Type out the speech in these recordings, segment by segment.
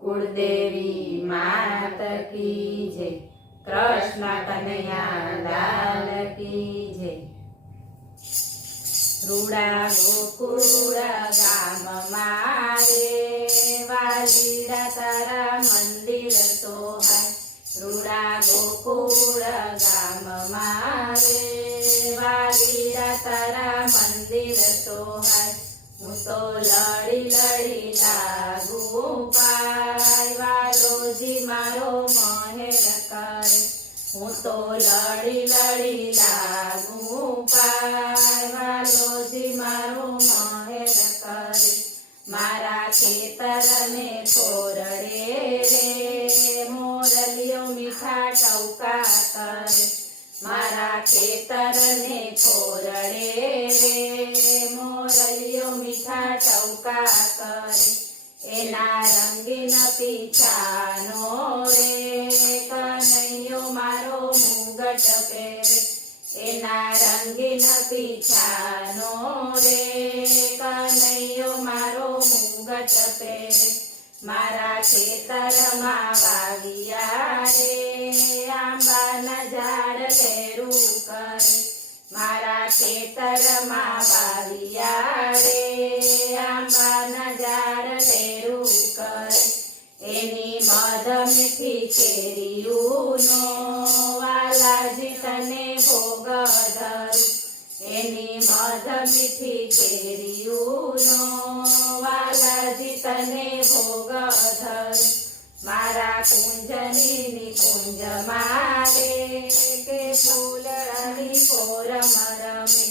कुलदेवी मात की जय। कृष्ण कन्हैया लाल की जय। रूड़ा गोकुळ गाम मारे वालीड़ा तारा मंदिर सोहाय। रूड़ा गोकुळ गाम मारे वालीड़ा तारा मंदिर सोहाय। हूँ तो लड़ी लड़ी लागू पाय वालोजी मारो महेर करे। हूँ तो लड़ी लड़ी लागू पाय वालोजी मारो महेर करे। मारा खेतर ने छोरड़े रे मोरलियो मीठा टौका करे। मारा खेतर ने छोरड़े रे मोरलियो मीठा टौका करे। एना रंगीन पीछानो रे कन्हैयो मारो मुगट पेरे। एना रंगीन पीछानो रे कन्हैयो मारो मुगट पेरे। मारा खेतर मां वाविया रे आंबाना झाड़ लेरू करे। मारा खेतर मां वाविया रे आंबाना झाड़ लेरू करे। एनी मध मीठी केरीयूनो वालाजी तने भोग धरू। एनी मध मीठी केरीयूनो वालाजी तने भोग धरू। मारा कुंजनी निकुंज मारे के फूलड़ी पोरम रमे।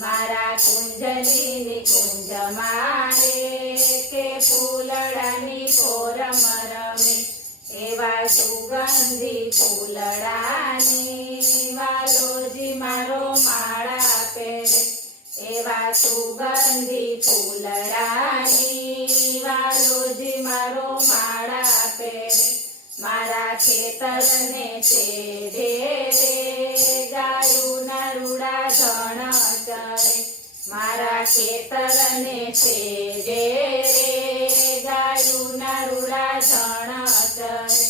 मारा कुंजनी निकुंज मारे के फूलड़ी पोरम रमे। एवा सुगंधी फूलड़ानी वालोजी मारो माळा पेरे। एवा सुगंधी फूलड़ानी वालोजी मारो माळा पेरे। मारा खेतर ने छेडे रे गायूना रूड़ा धण चरे। मारा खेतर ने छेडे रे गायूना रूड़ा धण चरे।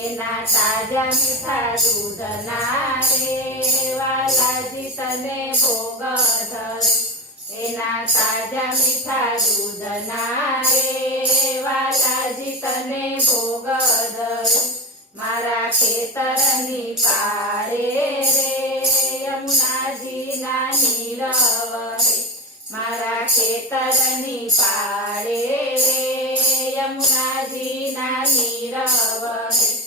एना ताजा मीठा दूधना रे वालाजी तने भोग धरू। एना ताजा मीठा दूधना रे वालाजी तने भोग धरू। मारा खेतरनी पारे रे यमुनाजी ना नीर वहे। मारा खेतरनी पारे रे यमुनाजी ना नीर वहे।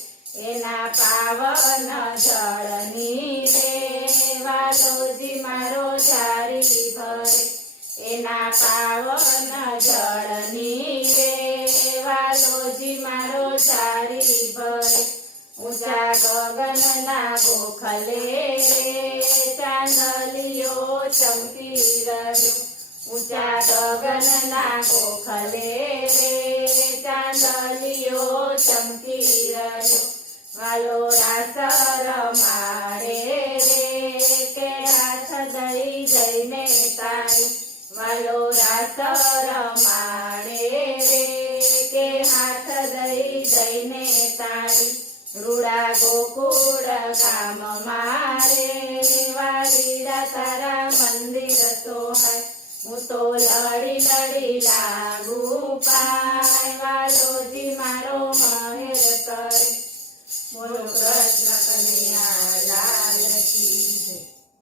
एना पावन जळनी रे वालोजी मारो झारी भरे। एना पावन जळनी रे वालोजी मारो झारी भरे। ऊंचा गगनना गोखले रे चांदलियो चमकी रह्यो। ऊंचा गगनना गोखले रे चांदलियो चमकी रह्यो। वालो रासर मारे रे के हाथ दई जईने तारी। वालो रासर मारे रे के हाथ दई जईने तारी। रूड़ा गोकुळ गाम मारे वालीड़ा तारा मंदिर सोहाय। हूँ तो लड़ी लड़ी लागू पाय